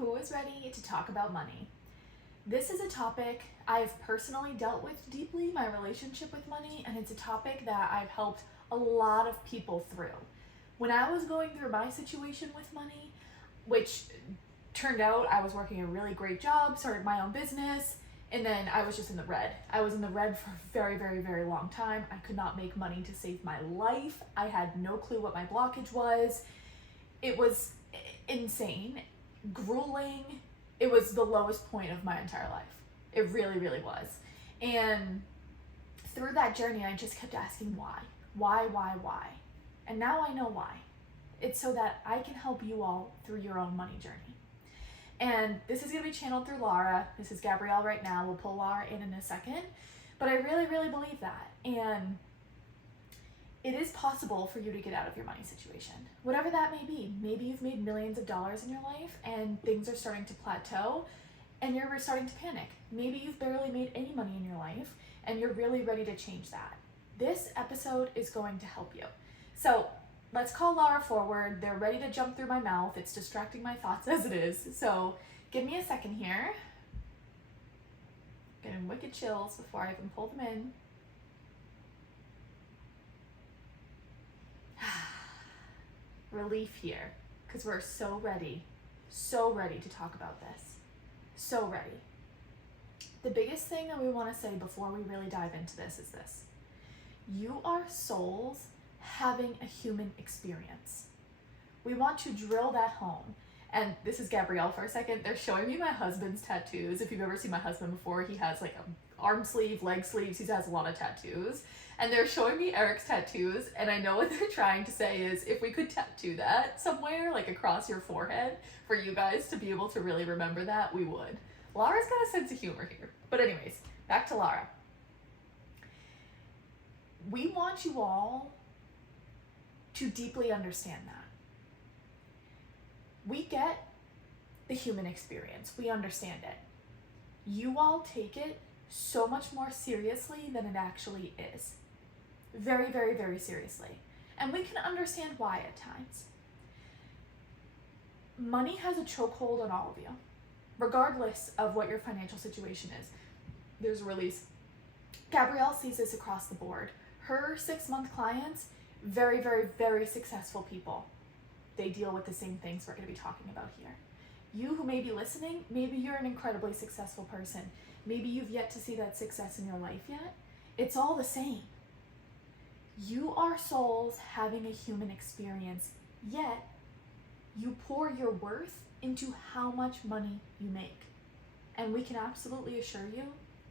who is ready to talk about money? This is a topic I've personally dealt with deeply, my relationship with money, and it's a topic that I've helped a lot of people through. When I was going through my situation with money, which turned out I was working a really great job, started my own business, and then I was just in the red. I was in the red for a very, very, very long time. I could not make money to save my life. I had no clue what my blockage was. It was insane, grueling. It was the lowest point of my entire life. It really, really was. And through that journey, I just kept asking why? Why? And now I know why. It's so that I can help you all through your own money journey. And this is going to be channeled through Laura. This is Gabrielle right now. We'll pull Laura in a second. But I really, really believe that. And it is possible for you to get out of your money situation, whatever that may be. Maybe you've made millions of dollars in your life and things are starting to plateau and you're starting to panic. Maybe you've barely made any money in your life and you're really ready to change that. This episode is going to help you. So let's call Laura forward. They're ready to jump through my mouth. It's distracting my thoughts as it is. So give me a second here. Getting wicked chills before I even pull them in. Relief here, because we're so ready to talk about this. So ready. The biggest thing that we want to say before we really dive into this is this. You are souls having a human experience. We want to drill that home. And this is Gabrielle for a second. They're showing me my husband's tattoos. If you've ever seen my husband before, he has like an arm sleeve, leg sleeves. He has a lot of tattoos. And they're showing me Eric's tattoos. And I know what they're trying to say is if we could tattoo that somewhere, like across your forehead, for you guys to be able to really remember that, we would. Laura's got a sense of humor here. But anyways, back to Laura. We want you all to deeply understand that. We get the human experience. We understand it. You all take it so much more seriously than it actually is. Very, very, very seriously. And we can understand why at times. Money has a chokehold on all of you, regardless of what your financial situation is. There's a release. Gabrielle sees this across the board. Her 6-month clients, very, very, very successful people. They deal with the same things we're going to be talking about here. You who may be listening, maybe you're an incredibly successful person. Maybe you've yet to see that success in your life yet. It's all the same. You are souls having a human experience, yet you pour your worth into how much money you make. And we can absolutely assure you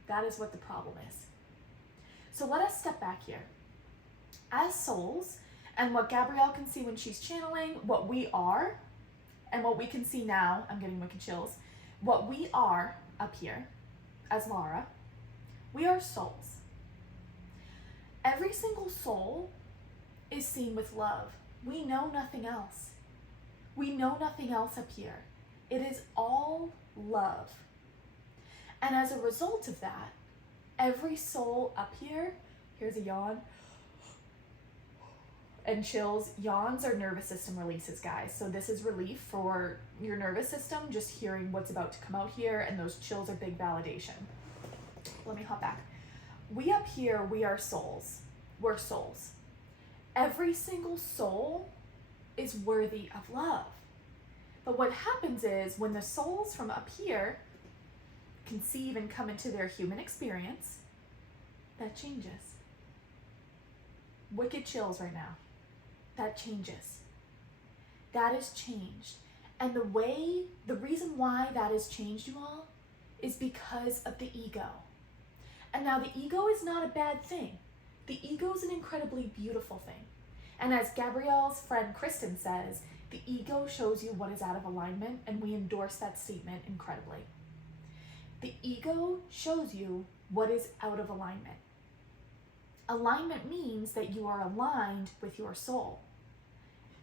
that is what the problem is. So let us step back here. As souls, and what Gabrielle can see when she's channeling, what we are, and what we can see now, I'm getting wicked chills, what we are up here, as Laura, we are souls. Every single soul is seen with love. We know nothing else. We know nothing else up here. It is all love. And as a result of that, every soul up here, here's a yawn, and chills. Yawns are nervous system releases, guys. So this is relief for your nervous system, just hearing what's about to come out here, and those chills are big validation. Let me hop back. We up here, we are souls. We're souls. Every single soul is worthy of love. But what happens is when the souls from up here conceive and come into their human experience, that changes. Wicked chills right now. That changes. That is changed. And the reason why that is changed, you all, is because of the ego. And now the ego is not a bad thing. The ego is an incredibly beautiful thing. And as Gabrielle's friend Kristen says, the ego shows you what is out of alignment, and we endorse that statement incredibly. The ego shows you what is out of alignment. Alignment means that you are aligned with your soul.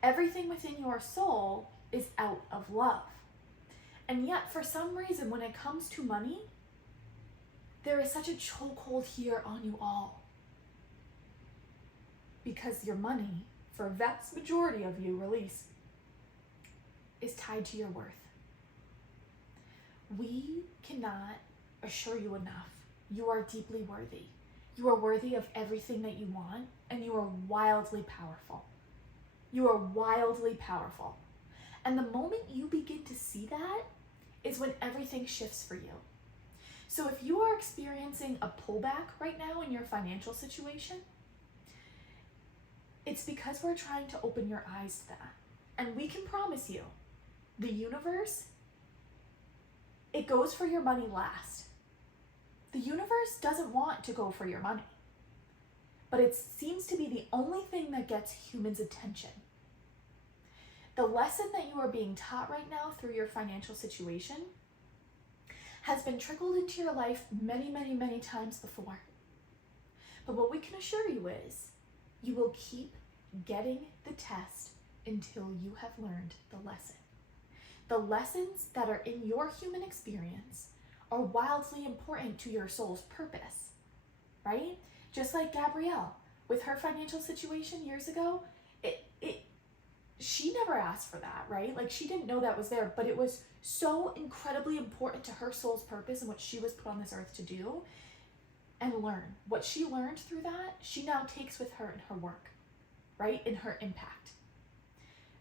Everything within your soul is out of love. And yet, for some reason, when it comes to money, there is such a chokehold here on you all. Because your money, for a vast majority of you, release, is tied to your worth. we cannot assure you enough. You are deeply worthy. You are worthy of everything that you want, and you are wildly powerful. You are wildly powerful. And the moment you begin to see that is when everything shifts for you. So if you are experiencing a pullback right now in your financial situation, it's because we're trying to open your eyes to that. And we can promise you, the universe, it goes for your money last. The universe doesn't want to go for your money, but it seems to be the only thing that gets humans' attention. The lesson that you are being taught right now through your financial situation has been trickled into your life many, many, many times before. But what we can assure you is you will keep getting the test until you have learned the lesson. The lessons that are in your human experience are wildly important to your soul's purpose, right? Just like Gabrielle, with her financial situation years ago, she never asked for that, right? Like, she didn't know that was there, but it was so incredibly important to her soul's purpose and what she was put on this earth to do and learn. What she learned through that, she now takes with her in her work, right? In her impact.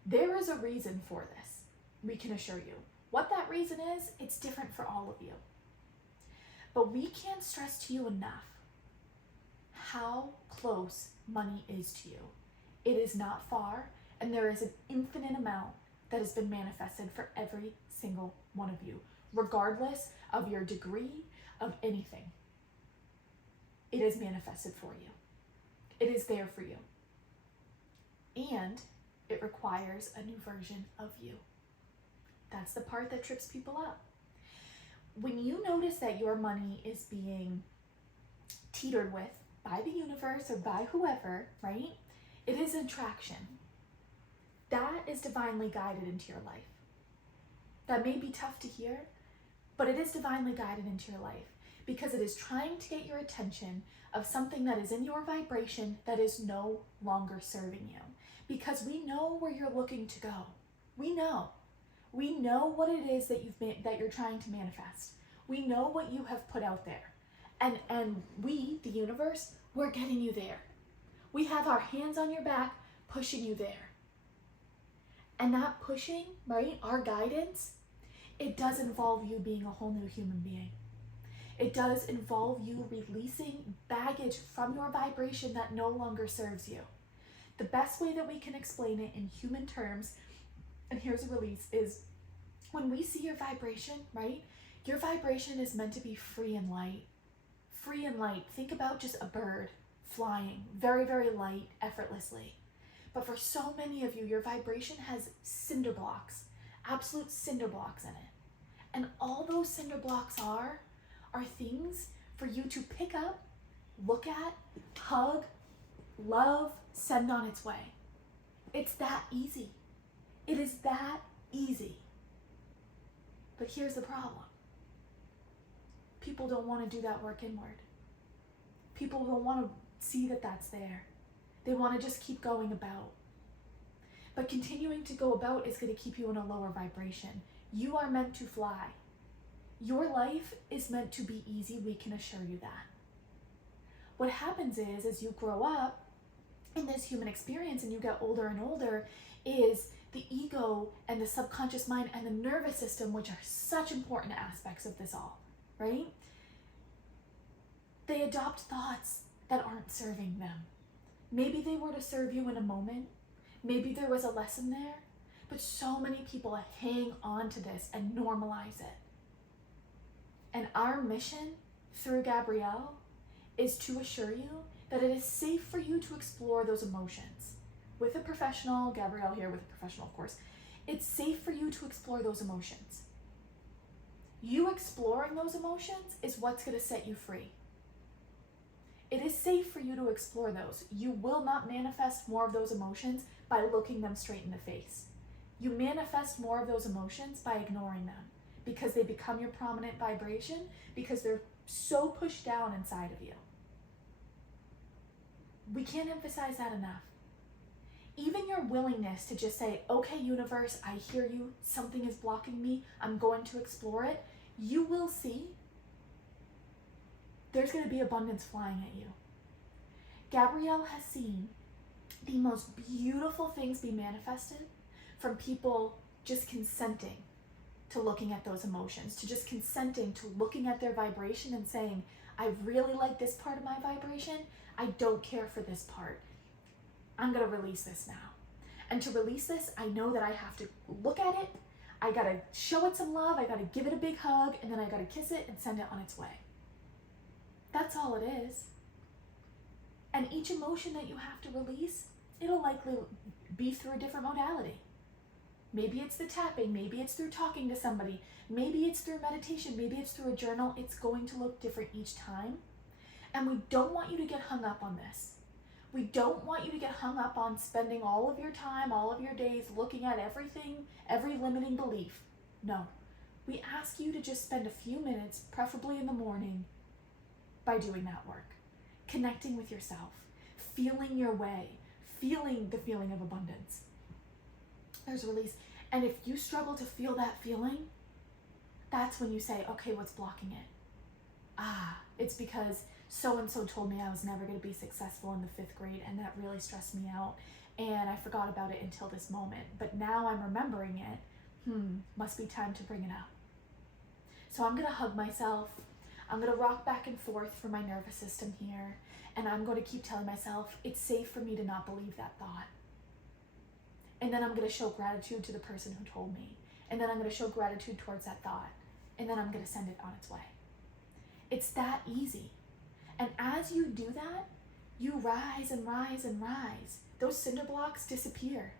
There is a reason for this, we can assure you. What that reason is, it's different for all of you. But we can't stress to you enough how close money is to you. It is not far, and there is an infinite amount that has been manifested for every single one of you, regardless of your degree of anything. It is manifested for you. It is there for you. And it requires a new version of you. That's the part that trips people up. When you notice that your money is being teetered with by the universe or by whoever, right? It is an attraction. That is divinely guided into your life. That may be tough to hear, but it is divinely guided into your life because it is trying to get your attention of something that is in your vibration that is no longer serving you. Because we know where you're looking to go. We know. We know what it is that you're trying to manifest. We know what you have put out there. And we, the universe, we're getting you there. We have our hands on your back, pushing you there. And that pushing, right, our guidance, it does involve you being a whole new human being. It does involve you releasing baggage from your vibration that no longer serves you. The best way that we can explain it in human terms, and here's a release, is when we see your vibration, right? Your vibration is meant to be free and light. Free and light. Think about just a bird flying, very, very light, effortlessly. But for so many of you, your vibration has cinder blocks, absolute cinder blocks in it. And all those cinder blocks are things for you to pick up, look at, hug, love, send on its way. It's that easy. It is that easy. But here's the problem. People don't want to do that work inward. People don't want to see that that's there. They want to just keep going about. But continuing to go about is going to keep you in a lower vibration. You are meant to fly. Your life is meant to be easy, we can assure you that. What happens is, as you grow up in this human experience and you get older and older, is the ego and the subconscious mind and the nervous system, which are such important aspects of this all, right? They adopt thoughts that aren't serving them. Maybe they were to serve you in a moment. Maybe there was a lesson there, but so many people hang on to this and normalize it. And our mission through Gabrielle is to assure you that it is safe for you to explore those emotions. With a professional, Gabrielle here with a professional, of course, it's safe for you to explore those emotions. You exploring those emotions is what's going to set you free. It is safe for you to explore those. You will not manifest more of those emotions by looking them straight in the face. You manifest more of those emotions by ignoring them because they become your prominent vibration because they're so pushed down inside of you. We can't emphasize that enough. Even your willingness to just say, okay, universe, I hear you. Something is blocking me. I'm going to explore it. you will see there's going to be abundance flying at you. Gabrielle has seen the most beautiful things be manifested from people just consenting to looking at those emotions, to just consenting to looking at their vibration and saying, I really like this part of my vibration. I don't care for this part. I'm going to release this now. And to release this, I know that I have to look at it. I got to show it some love. I got to give it a big hug, and then I got to kiss it and send it on its way. That's all it is. And each emotion that you have to release, it'll likely be through a different modality. Maybe it's the tapping, maybe it's through talking to somebody, maybe it's through meditation, maybe it's through a journal. It's going to look different each time. And we don't want you to get hung up on this. We don't want you to get hung up on spending all of your time, all of your days looking at everything, every limiting belief. No. We ask you to just spend a few minutes, preferably in the morning, by doing that work. Connecting with yourself, feeling your way, feeling the feeling of abundance. There's release. And if you struggle to feel that feeling, that's when you say, okay, what's blocking it? It's because so-and-so told me I was never going to be successful in the 5th grade, and that really stressed me out, and I forgot about it until this moment. But now I'm remembering it. Must be time to bring it up. So I'm going to hug myself. I'm going to rock back and forth for my nervous system here, and I'm going to keep telling myself it's safe for me to not believe that thought. And then I'm going to show gratitude to the person who told me. And then I'm going to show gratitude towards that thought. And then I'm going to send it on its way. It's that easy. And as you do that, you rise and rise and rise. Those cinder blocks disappear.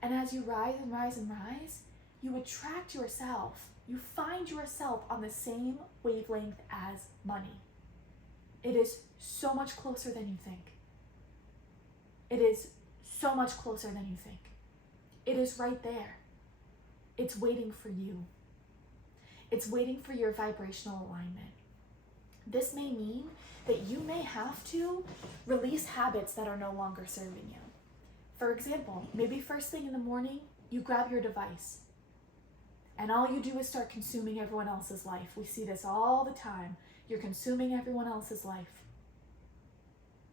And as you rise and rise and rise, you attract yourself. You find yourself on the same wavelength as money. It is so much closer than you think. It is so much closer than you think. It is right there. It's waiting for you. It's waiting for your vibrational alignment. This may mean that you may have to release habits that are no longer serving you. For example, maybe first thing in the morning, you grab your device and all you do is start consuming everyone else's life. We see this all the time. You're consuming everyone else's life.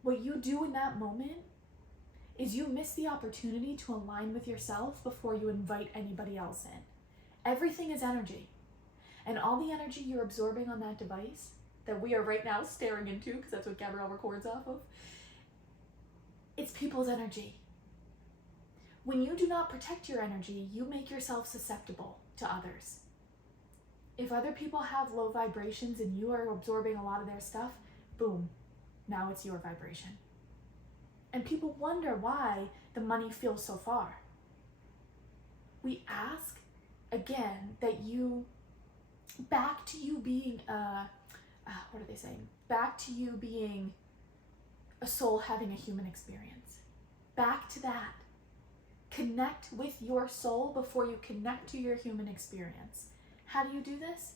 What you do in that moment is you miss the opportunity to align with yourself before you invite anybody else in. Everything is energy. And all the energy you're absorbing on that device that we are right now staring into, because that's what Gabrielle records off of, it's people's energy. When you do not protect your energy, you make yourself susceptible to others. If other people have low vibrations and you are absorbing a lot of their stuff, boom, now it's your vibration. And people wonder why the money feels so far. We ask, again, that you, back to you being, what are they saying? Back to you being a soul having a human experience. Back to that. Connect with your soul before you connect to your human experience. How do you do this?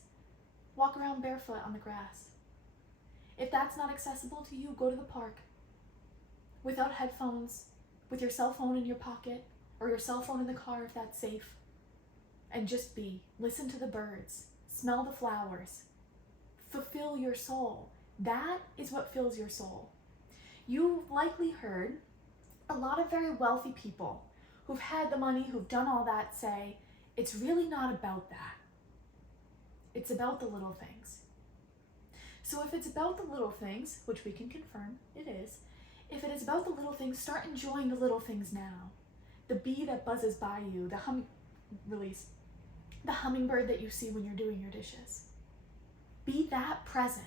Walk around barefoot on the grass. If that's not accessible to you, go to the park. Without headphones, with your cell phone in your pocket, or your cell phone in the car if that's safe. And just be. Listen to the birds. Smell the flowers. Fulfill your soul. That is what fills your soul. You've likely heard a lot of very wealthy people who've had the money, who've done all that, say, it's really not about that. It's about the little things. So if it's about the little things, which we can confirm it is, if it is about the little things, start enjoying the little things now. The bee that buzzes by you, the hummingbird that you see when you're doing your dishes. Be that present.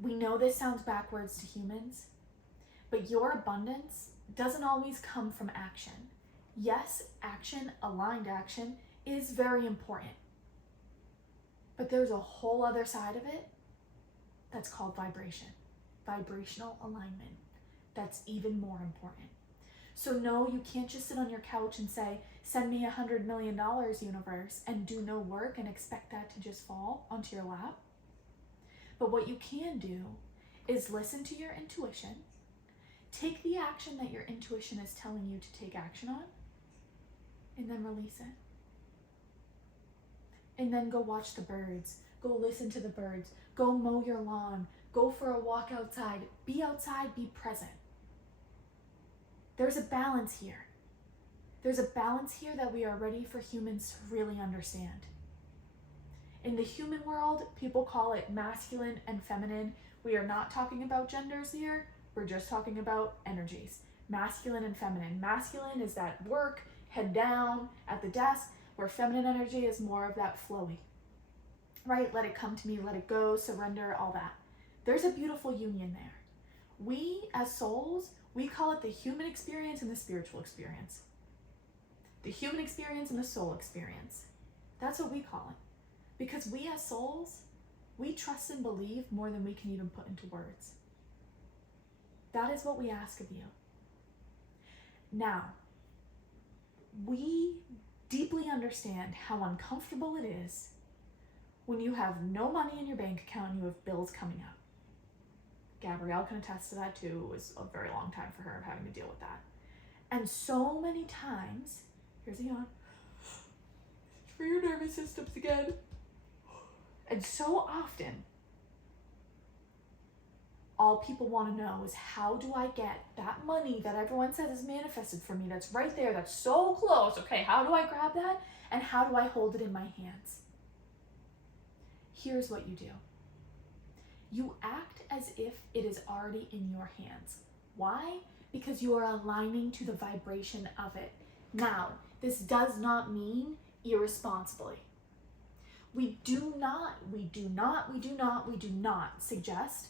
We know this sounds backwards to humans, but your abundance doesn't always come from action. Yes, action, aligned action, is very important. But there's a whole other side of it that's called vibration. Vibrational alignment. That's even more important. So no, you can't just sit on your couch and say, send me $100 million, universe, and do no work and expect that to just fall onto your lap. But what you can do is listen to your intuition, take the action that your intuition is telling you to take action on, and then release it. and then go watch the birds, go listen to the birds, go mow your lawn, go for a walk outside, be present. There's a balance here. There's a balance here that we are ready for humans to really understand. In the human world, people call it masculine and feminine. We are not talking about genders here. We're just talking about energies. Masculine and feminine. Masculine is that work, head down at the desk, where feminine energy is more of that flowy. Right? Let it come to me, let it go, surrender, all that. There's a beautiful union there. We, as souls, we call it the human experience and the spiritual experience. The human experience and the soul experience. That's what we call it. Because we as souls, we trust and believe more than we can even put into words. That is what we ask of you. Now, we deeply understand how uncomfortable it is when you have no money in your bank account and you have bills coming up. Gabrielle can attest to that too. It was a very long time for her of having to deal with that. And so many times, here's a yawn, for your nervous systems again. And so often, all people want to know is, how do I get that money that everyone says is manifested for me, that's right there, that's so close? Okay, how do I grab that? And how do I hold it in my hands? Here's what you do. You act as if it is already in your hands. Why? Because you are aligning to the vibration of it. Now, this does not mean irresponsibly. We do not suggest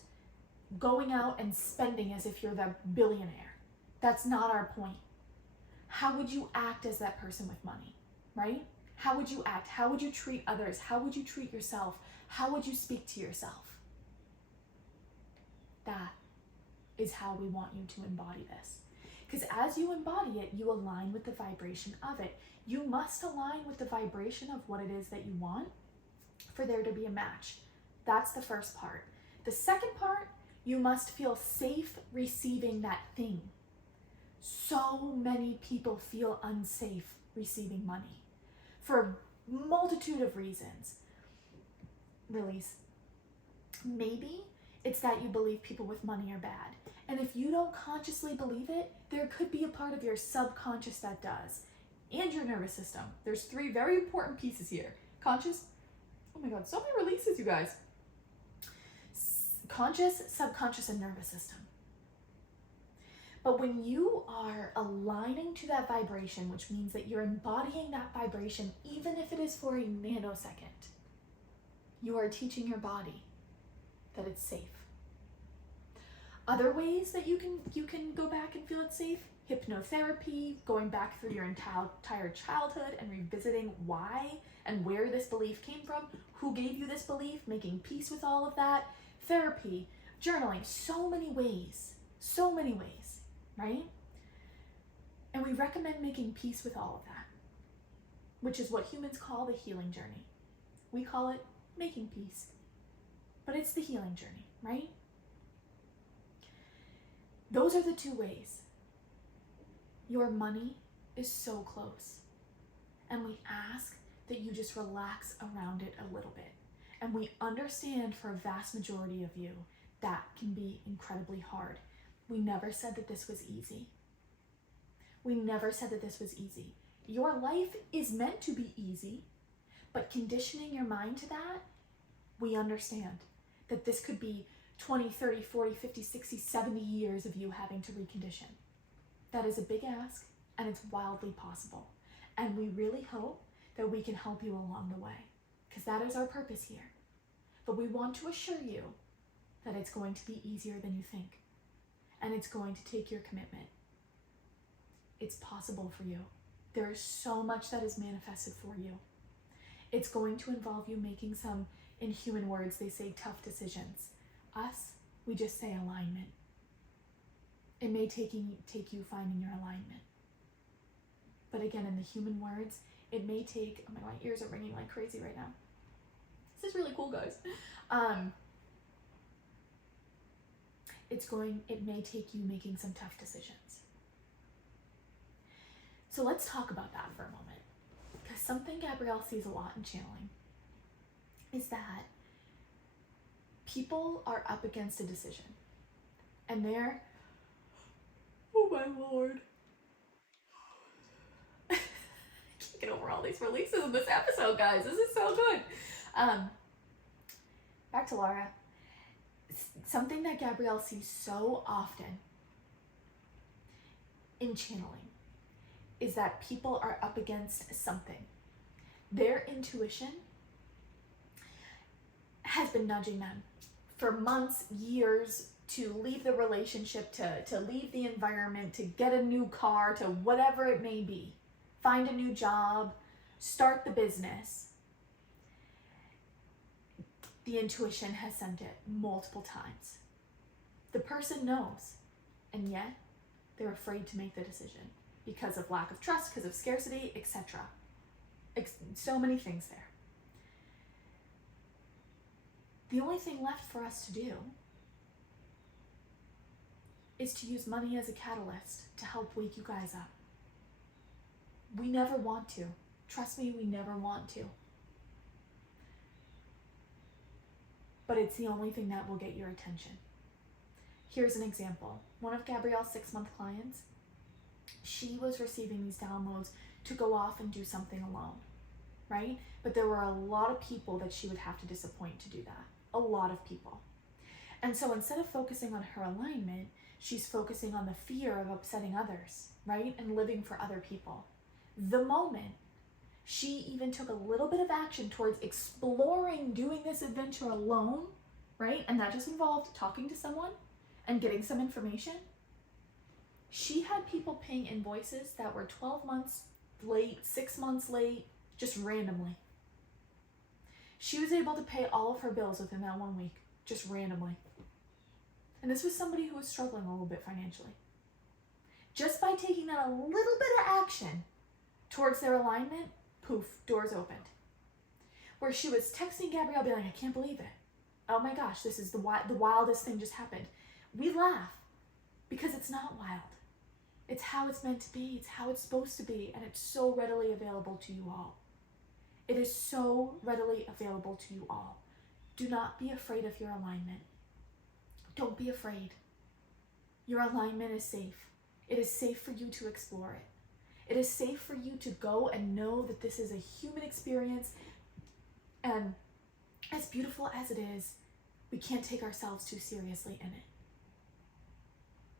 going out and spending as if you're the billionaire. That's not our point. How would you act as that person with money, right? How would you act? How would you treat others? How would you treat yourself? How would you speak to yourself? That is how we want you to embody this. Because as you embody it, you align with the vibration of it. You must align with the vibration of what it is that you want for there to be a match. That's the first part. The second part, you must feel safe receiving that thing. So many people feel unsafe receiving money for a multitude of reasons. Release. Maybe it's that you believe people with money are bad. And if you don't consciously believe it, there could be a part of your subconscious that does. And your nervous system. There's 3 very important pieces here. Conscious. Oh my God, so many releases, you guys. Conscious, subconscious, and nervous system. But when you are aligning to that vibration, which means that you're embodying that vibration, even if it is for a nanosecond, you are teaching your body that it's safe. Other ways that you can go back and feel it's safe: hypnotherapy, going back through your entire childhood and revisiting why and where this belief came from, who gave you this belief, making peace with all of that. Therapy, journaling, so many ways, right? And we recommend making peace with all of that, which is what humans call the healing journey. We call it making peace, but it's the healing journey, right? Those are the 2 ways. Your money is so close, and we ask that you just relax around it a little bit. And we understand for a vast majority of you that can be incredibly hard. We never said that this was easy. Your life is meant to be easy, but conditioning your mind to that, we understand that this could be 20, 30, 40, 50, 60, 70 years of you having to recondition. That is a big ask, and it's wildly possible. And we really hope that we can help you along the way, because that is our purpose here. But we want to assure you that it's going to be easier than you think, and it's going to take your commitment. It's possible for you. There is so much that is manifested for you. It's going to involve you making some, in human words, they say tough decisions. Us, we just say alignment. It may take you finding your alignment. But again, in the human words, it may take, oh my ears are ringing like crazy right now. This is really cool, guys. It may take you making some tough decisions. So let's talk about that for a moment, because something Gabrielle sees a lot in channeling is that people are up against a decision. And they're, oh my Lord. I can't get over all these releases in this episode, guys. This is so good. Back to Laura. Something that Gabrielle sees so often in channeling is that people are up against something. Their intuition has been nudging them for months, years, to leave the relationship, to leave the environment, to get a new car, to whatever it may be, find a new job, start the business. The intuition has sent it multiple times. The person knows, and yet they're afraid to make the decision because of lack of trust, because of scarcity, etc. So many things there. The only thing left for us to do is to use money as a catalyst to help wake you guys up. We never want to. Trust me, we never want to. But it's the only thing that will get your attention. Here's an example. One of Gabrielle's 6-month clients, she was receiving these downloads to go off and do something alone, right? But there were a lot of people that she would have to disappoint to do that. A lot of people. And so instead of focusing on her alignment, she's focusing on the fear of upsetting others, right? And living for other people. The moment she even took a little bit of action towards exploring doing this adventure alone, right? And that just involved talking to someone and getting some information. She had people paying invoices that were 12 months late, 6 months late, just randomly. She was able to pay all of her bills within that 1 week, just randomly. And this was somebody who was struggling a little bit financially. Just by taking that a little bit of action towards their alignment, poof, doors opened. Where she was texting Gabrielle, being like, I can't believe it. Oh my gosh, this is the wildest thing just happened. We laugh because it's not wild. It's how it's meant to be. It's how it's supposed to be. And it's so readily available to you all. It is so readily available to you all. Do not be afraid of your alignment. Don't be afraid. Your alignment is safe. It is safe for you to explore it. It is safe for you to go and know that this is a human experience, and as beautiful as it is, we can't take ourselves too seriously in it.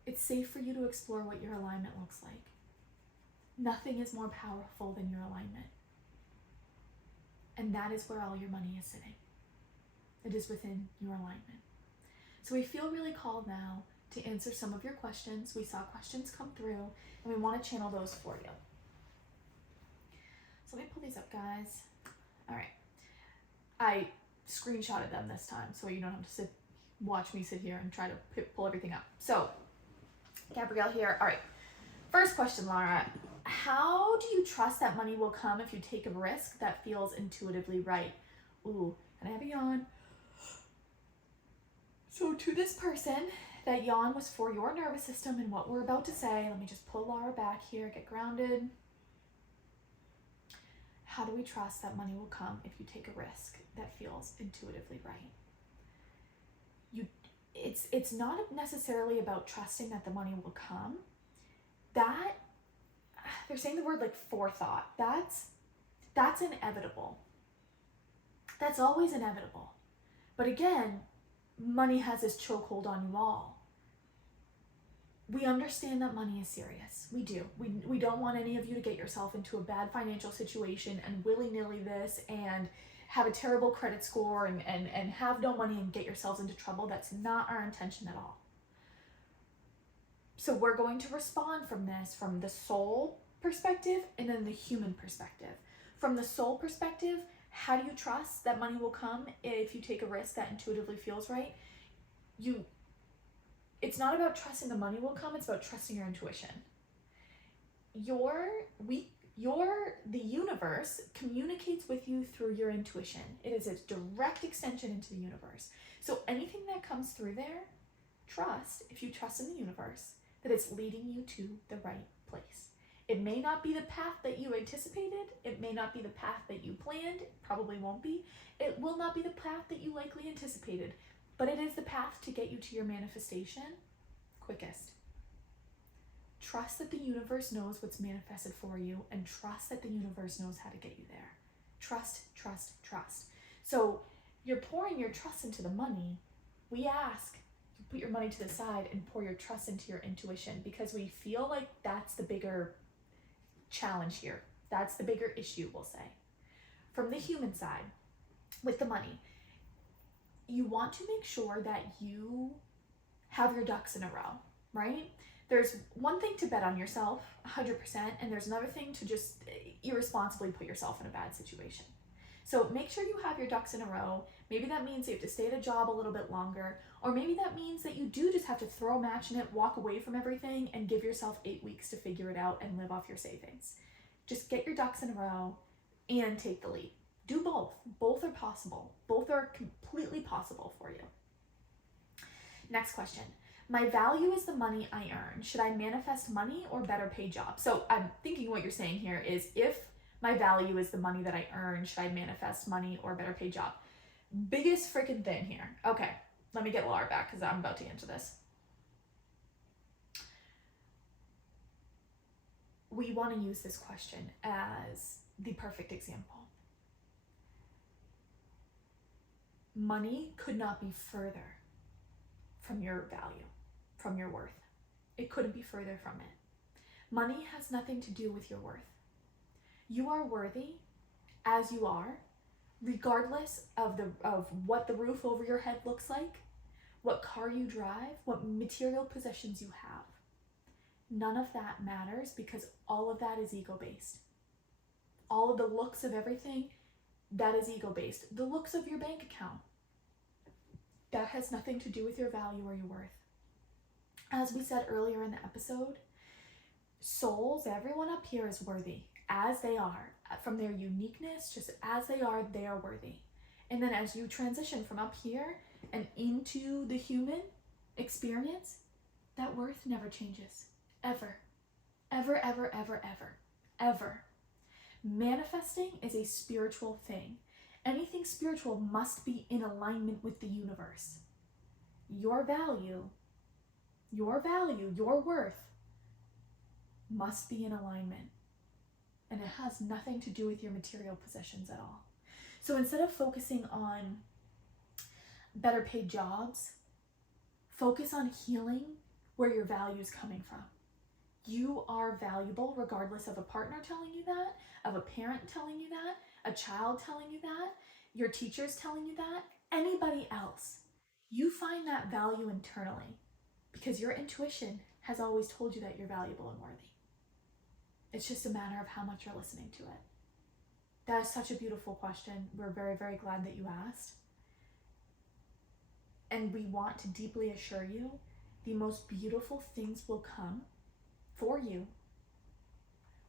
It's safe for you to explore what your alignment looks like. Nothing is more powerful than your alignment. And that is where all your money is sitting. It is within your alignment. So we feel really called now to answer some of your questions. We saw questions come through, and we want to channel those for you. So let me pull these up, guys. All right. I screenshotted them this time, so you don't have to watch me sit here and try to pull everything up. So, Gabrielle here. All right. First question, Laura. How do you trust that money will come if you take a risk that feels intuitively right? Ooh, and I have a yawn. So to this person, that yawn was for your nervous system and what we're about to say. Let me just pull Laura back here, get grounded. How do we trust that money will come if you take a risk that feels intuitively right? It's not necessarily about trusting that the money will come. That, they're saying the word like forethought. That's inevitable. That's always inevitable. But again, money has this chokehold on you all. We understand that money is serious. We do. We don't want any of you to get yourself into a bad financial situation and willy-nilly this and have a terrible credit score and have no money and get yourselves into trouble. That's not our intention at all. So we're going to respond from this from the soul perspective and then the human perspective. From the soul perspective, how do you trust that money will come if you take a risk that intuitively feels right? It's not about trusting the money will come, it's about trusting your intuition. The universe communicates with you through your intuition. It is a direct extension into the universe. So anything that comes through there, trust, if you trust in the universe, that it's leading you to the right place. It may not be the path that you anticipated. It may not be the path that you planned. It probably won't be. It will not be the path that you likely anticipated, but it is the path to get you to your manifestation quickest. Trust that the universe knows what's manifested for you, and trust that the universe knows how to get you there. Trust, trust, trust. So you're pouring your trust into the money. We ask you put your money to the side and pour your trust into your intuition, because we feel like that's the bigger challenge here. That's the bigger issue, we'll say. From the human side, with the money, you want to make sure that you have your ducks in a row, right? There's one thing to bet on yourself 100%, and there's another thing to just irresponsibly put yourself in a bad situation. So make sure you have your ducks in a row. Maybe that means you have to stay at a job a little bit longer, or maybe that means that you do just have to throw a match in it, walk away from everything, and give yourself 8 weeks to figure it out and live off your savings. Just get your ducks in a row and take the leap. Do both. Both are possible. Both are completely possible for you. Next question. My value is the money I earn. Should I manifest money or better paid job? So I'm thinking what you're saying here is, if my value is the money that I earn, should I manifest money or better paid job? Biggest freaking thing here. Okay, let me get Laura back because I'm about to answer this. We want to use this question as the perfect example. Money could not be further from your value, from your worth. It couldn't be further from it. Money has nothing to do with your worth. You are worthy as you are, regardless of what the roof over your head looks like, what car you drive, what material possessions you have. None of that matters, because all of that is ego-based. All of the looks of everything, that is ego-based. The looks of your bank account, that has nothing to do with your value or your worth. As we said earlier in the episode, souls, everyone up here is worthy as they are. From their uniqueness, just as they are worthy. And then as you transition from up here and into the human experience, that worth never changes. Ever. Ever, ever, ever, ever. Ever. Manifesting is a spiritual thing. Anything spiritual must be in alignment with the universe. Your value, your worth must be in alignment. And it has nothing to do with your material possessions at all. So instead of focusing on better paid jobs, focus on healing where your value is coming from. You are valuable regardless of a partner telling you that, of a parent telling you that, a child telling you that, your teachers telling you that, anybody else. You find that value internally, because your intuition has always told you that you're valuable and worthy. It's just a matter of how much you're listening to it. That is such a beautiful question. We're very, very glad that you asked. And we want to deeply assure you, the most beautiful things will come for you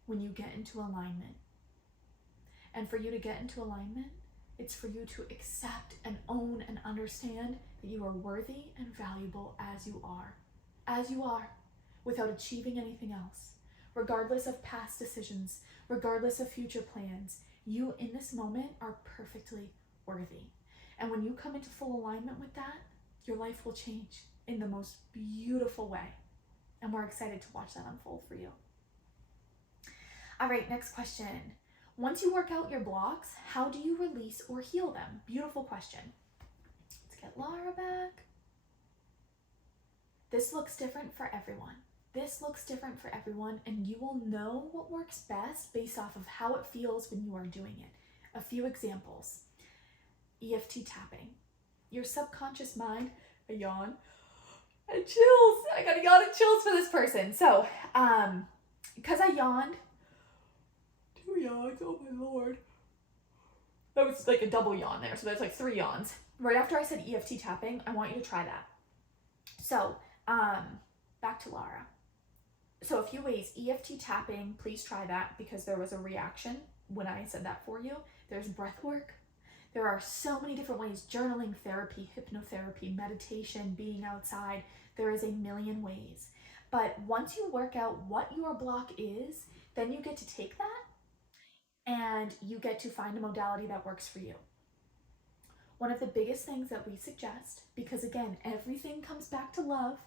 when you get into alignment. And for you to get into alignment, it's for you to accept and own and understand that you are worthy and valuable as you are, without achieving anything else. Regardless of past decisions, regardless of future plans, you in this moment are perfectly worthy. And when you come into full alignment with that, your life will change in the most beautiful way. And we're excited to watch that unfold for you. All right, next question. Once you work out your blocks, how do you release or heal them? Beautiful question. Let's get Laura back. This looks different for everyone. And you will know what works best based off of how it feels when you are doing it. A few examples. EFT tapping. Your subconscious mind, a yawn, and chills. I got a yawn and chills for this person. So, because I yawned, 2 yawns, oh my Lord. That was like a double yawn there, so that's like 3 yawns. Right after I said EFT tapping, I want you to try that. So, back to Laura. So a few ways. EFT tapping, please try that, because there was a reaction when I said that for you. There's breath work. There are so many different ways. Journaling therapy, hypnotherapy, meditation, being outside. There is a million ways. But once you work out what your block is, then you get to take that and you get to find a modality that works for you. One of the biggest things that we suggest, because again, everything comes back to love.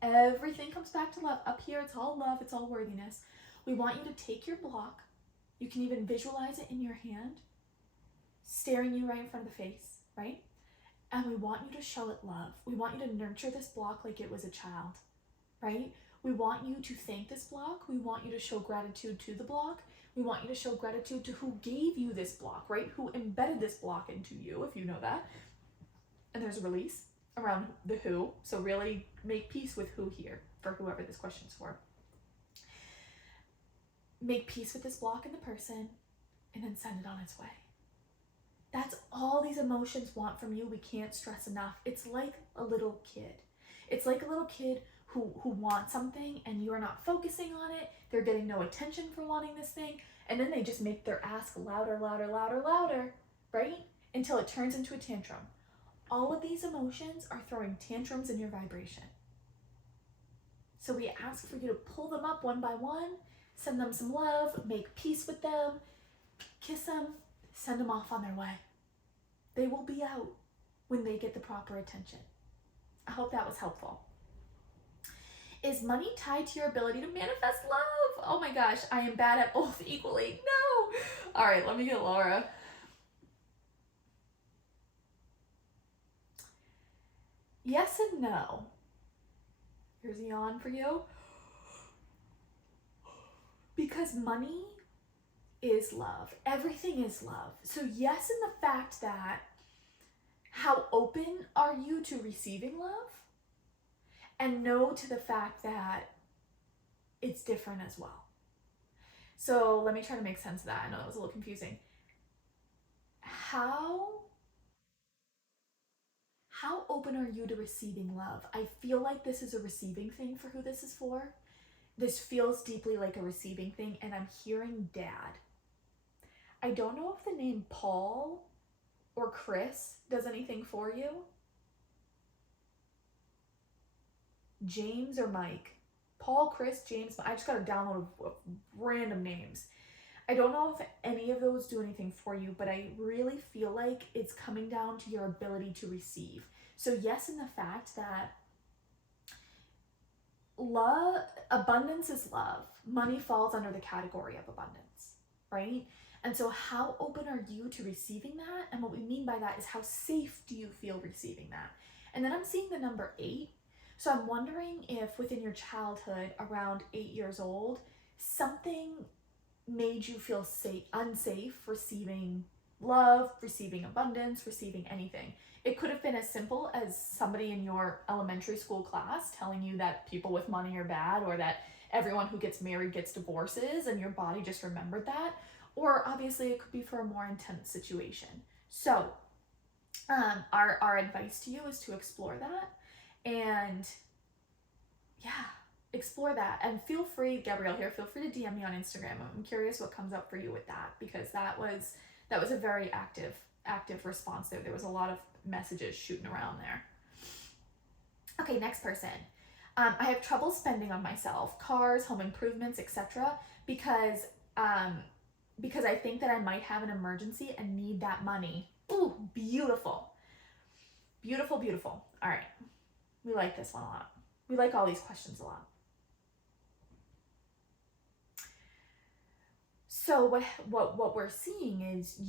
Everything comes back to love. Up here, it's all love, it's all worthiness. We want you to take your block. You can even visualize it in your hand, staring you right in front of the face, right? And we want you to show it love. We want you to nurture this block like it was a child, right? We want you to thank this block. We want you to show gratitude to the block. We want you to show gratitude to who gave you this block, right? Who embedded this block into you, if you know that. And there's a release around the who. So really make peace with who here for whoever this question's for. Make peace with this block and the person, and then send it on its way. That's all these emotions want from you. We can't stress enough. It's like a little kid. It's like a little kid who wants something and you are not focusing on it. They're getting no attention for wanting this thing. And then they just make their ask louder, louder, louder, louder, right? Until it turns into a tantrum. All of these emotions are throwing tantrums in your vibration. So we ask for you to pull them up one by one, send them some love, make peace with them, kiss them, send them off on their way. They will be out when they get the proper attention. I hope that was helpful. Is money tied to your ability to manifest love? Oh my gosh, I am bad at both equally. No. All right, let me get Laura. Yes and no. Here's a yawn for you. Because money is love. Everything is love. So yes, in the fact that how open are you to receiving love? And no to the fact that it's different as well. So let me try to make sense of that. I know it was a little confusing. How open are you to receiving love? I feel like this is a receiving thing for who this is for. This feels deeply like a receiving thing, and I'm hearing dad. I don't know if the name Paul or Chris does anything for you. James or Mike. Paul, Chris, James. I just got a download of random names. I don't know if any of those do anything for you, but I really feel like it's coming down to your ability to receive. So yes, in the fact that love, abundance is love. Money falls under the category of abundance, right? And so how open are you to receiving that? And what we mean by that is how safe do you feel receiving that? And then I'm seeing the number 8. So I'm wondering if within your childhood, around 8 years old, something made you feel unsafe receiving love, receiving abundance, receiving anything. It could have been as simple as somebody in your elementary school class telling you that people with money are bad, or that everyone who gets married gets divorces, and your body just remembered that. Or obviously it could be for a more intense situation. So our advice to you is to explore that. And yeah, explore that. And feel free, Gabrielle here, feel free to DM me on Instagram. I'm curious what comes up for you with that, because that was a very active response there. There was a lot of messages shooting around there. Okay, next person. I have trouble spending on myself, cars, home improvements, etc. because I think that I might have an emergency and need that money. Ooh, beautiful. Beautiful, beautiful. All right. We like this one a lot. We like all these questions a lot. So what we're seeing is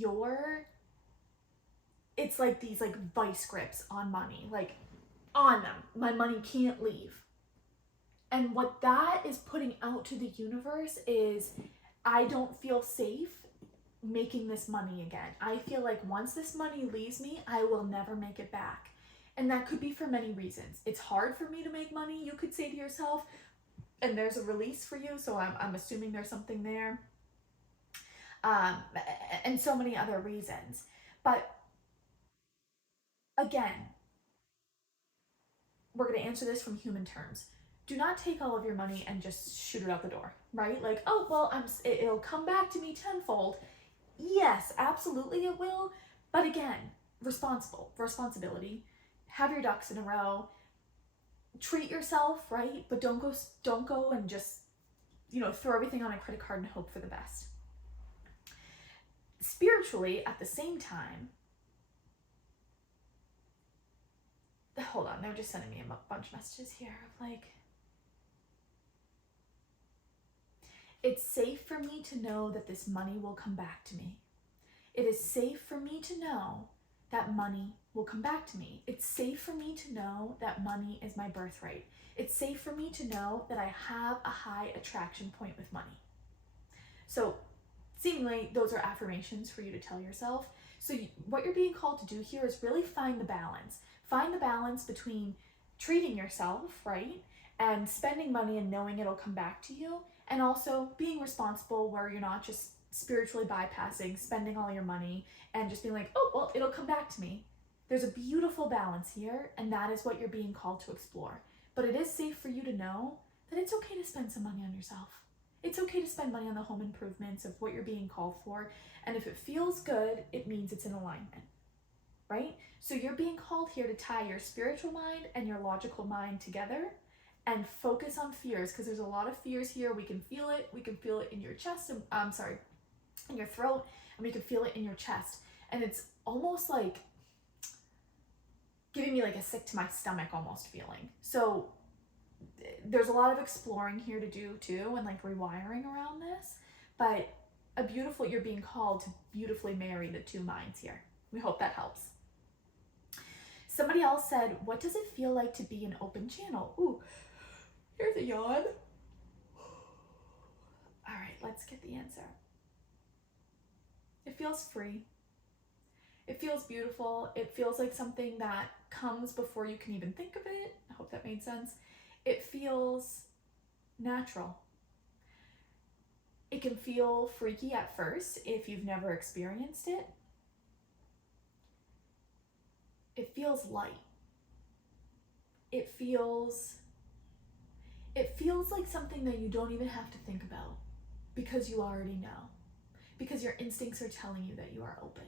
it's like these like vice grips on money, like on them. My money can't leave. And what that is putting out to the universe is, I don't feel safe making this money again. I feel like once this money leaves me, I will never make it back. And that could be for many reasons. It's hard for me to make money, you could say to yourself, and there's a release for you, so I'm assuming there's something there. And so many other reasons. But again, we're going to answer this from human terms. Do not take all of your money and just shoot it out the door, right? Like, oh, well, it'll come back to me tenfold. Yes, absolutely it will. But again, responsibility. Have your ducks in a row. treat yourself, right? But don't go and just, throw everything on a credit card and hope for the best. Spiritually, at the same time, hold on, they're just sending me a bunch of messages here of like, it's safe for me to know that this money will come back to me. It is safe for me to know that money will come back to me. It's safe for me to know that money is my birthright. It's safe for me to know that I have a high attraction point with money. So seemingly those are affirmations for you to tell yourself. So what you're being called to do here is really find the balance. Find the balance between treating yourself, right, and spending money and knowing it'll come back to you, and also being responsible where you're not just spiritually bypassing, spending all your money and just being like, oh, well, it'll come back to me. There's a beautiful balance here, and that is what you're being called to explore. But it is safe for you to know that it's okay to spend some money on yourself. It's okay to spend money on the home improvements of what you're being called for. And if it feels good, it means it's in alignment, right? So you're being called here to tie your spiritual mind and your logical mind together and focus on fears, because there's a lot of fears here. We can feel it. We can feel it in your chest. In your throat, and we can feel it in your chest. And it's almost like giving me like a sick to my stomach almost feeling. So there's a lot of exploring here to do too, and like rewiring around this, but you're being called to beautifully marry the two minds here. We hope that helps. Somebody else said, what does it feel like to be an open channel? Ooh, here's a yawn. All right, let's get the answer. It feels free. It feels beautiful. It feels like something that comes before you can even think of it. I hope that made sense. It feels natural. It can feel freaky at first if you've never experienced it. It feels light. It feels like something that you don't even have to think about because you already know. Because your instincts are telling you that you are open.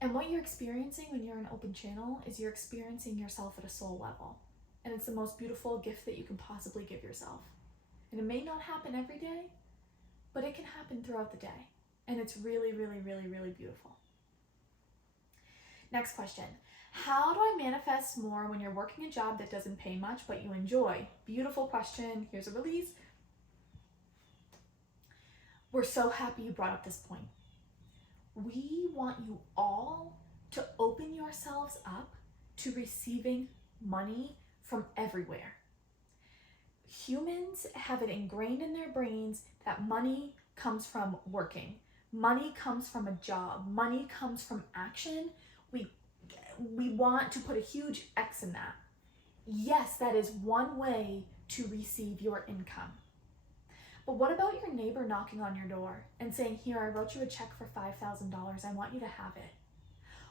And what you're experiencing when you're an open channel is you're experiencing yourself at a soul level. And it's the most beautiful gift that you can possibly give yourself. And it may not happen every day, but it can happen throughout the day. And it's really, really, really, really beautiful. Next question. How do I manifest more when you're working a job that doesn't pay much but you enjoy? Beautiful question. Here's a release. We're so happy you brought up this point. We want you all to open yourselves up to receiving money from everywhere. Humans have it ingrained in their brains that money comes from working. Money comes from a job. Money comes from action. We want to put a huge X in that. Yes, that is one way to receive your income. But what about your neighbor knocking on your door and saying, here, I wrote you a check for $5,000. I want you to have it.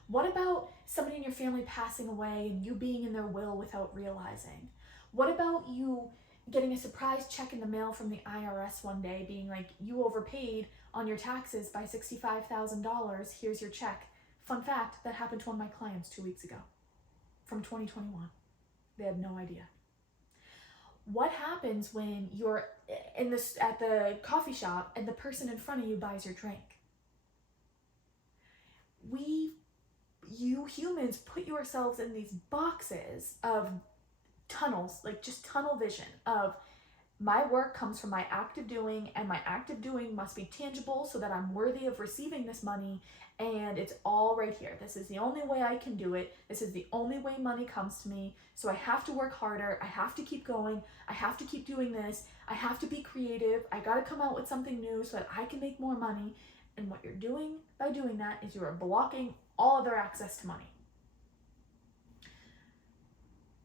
What about somebody in your family passing away and you being in their will without realizing? What about you getting a surprise check in the mail from the IRS one day being like, you overpaid on your taxes by $65,000. Here's your check. Fun fact, that happened to one of my clients 2 weeks ago from 2021. They had no idea. What happens when you're at the coffee shop and the person in front of you buys your drink? You humans put yourselves in these boxes of tunnels, like just tunnel vision of my work comes from my active doing, and my active doing must be tangible so that I'm worthy of receiving this money, and it's all right here. This is the only way I can do it. This is the only way money comes to me. So I have to work harder. I have to keep going. I have to keep doing this. I have to be creative. I got to come out with something new so that I can make more money. And what you're doing by doing that is you are blocking all other access to money.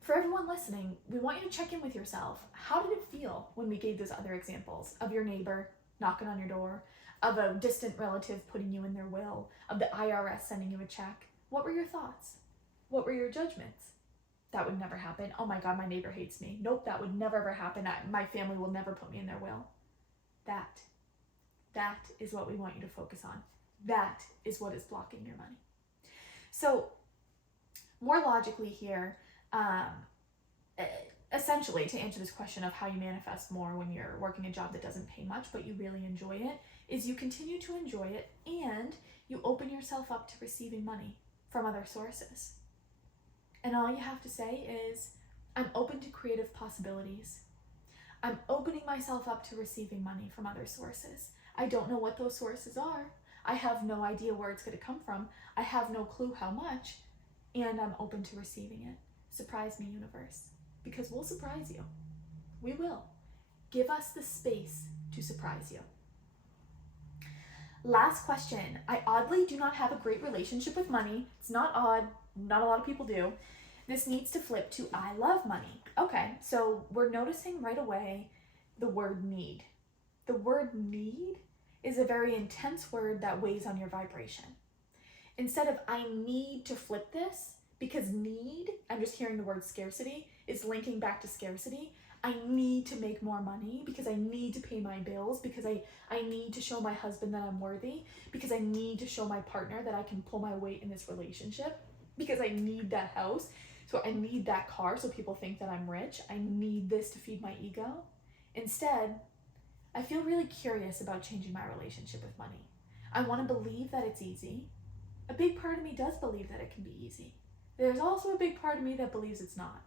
For everyone listening, we want you to check in with yourself. How did it feel when we gave those other examples of your neighbor knocking on your door, of a distant relative putting you in their will, of the IRS sending you a check? What were your thoughts? What were your judgments? That would never happen. Oh my God, my neighbor hates me. Nope, that would never ever happen. My family will never put me in their will. That is what we want you to focus on. That is what is blocking your money. So more logically here, essentially, to answer this question of how you manifest more when you're working a job that doesn't pay much but you really enjoy it, is you continue to enjoy it and you open yourself up to receiving money from other sources. And all you have to say is, I'm open to creative possibilities. I'm opening myself up to receiving money from other sources. I don't know what those sources are. I have no idea where it's going to come from. I have no clue how much, and I'm open to receiving it. Surprise me, universe, because we'll surprise you. We will. Give us the space to surprise you. Last question. I oddly do not have a great relationship with money. It's not odd. Not a lot of people do. This needs to flip to I love money. Okay, so we're noticing right away the word need. The word need is a very intense word that weighs on your vibration. Instead of I need to flip this, because need, I'm just hearing the word scarcity, is linking back to scarcity. I need to make more money because I need to pay my bills, because I need to show my husband that I'm worthy, because I need to show my partner that I can pull my weight in this relationship, because I need that house, so I need that car so people think that I'm rich. I need this to feed my ego. Instead, I feel really curious about changing my relationship with money. I want to believe that it's easy. A big part of me does believe that it can be easy. There's also a big part of me that believes it's not.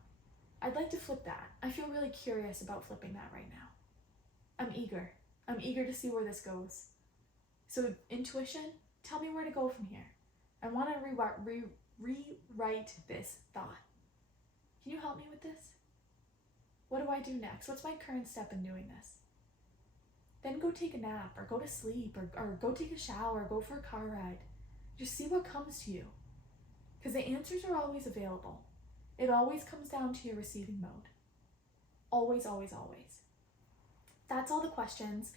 I'd like to flip that. I feel really curious about flipping that right now. I'm eager. I'm eager to see where this goes. So intuition, tell me where to go from here. I want to rewrite this thought. Can you help me with this? What do I do next? What's my current step in doing this? Then go take a nap, or go to sleep, or go take a shower, go for a car ride. Just see what comes to you. Because the answers are always available. It always comes down to your receiving mode. Always, always, always. That's all the questions.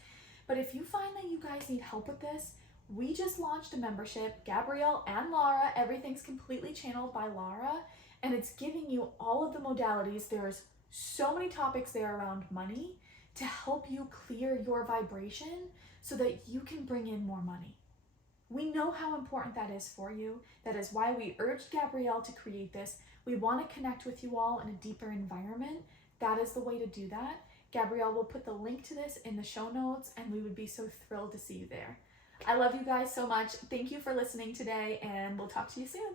But if you find that you guys need help with this, we just launched a membership, Gabrielle and Laura. Everything's completely channeled by Laura, and it's giving you all of the modalities. There's so many topics there around money to help you clear your vibration so that you can bring in more money. We know how important that is for you. That is why we urged Gabrielle to create this. We want to connect with you all in a deeper environment. That is the way to do that. Gabrielle will put the link to this in the show notes, and we would be so thrilled to see you there. I love you guys so much. Thank you for listening today, and we'll talk to you soon.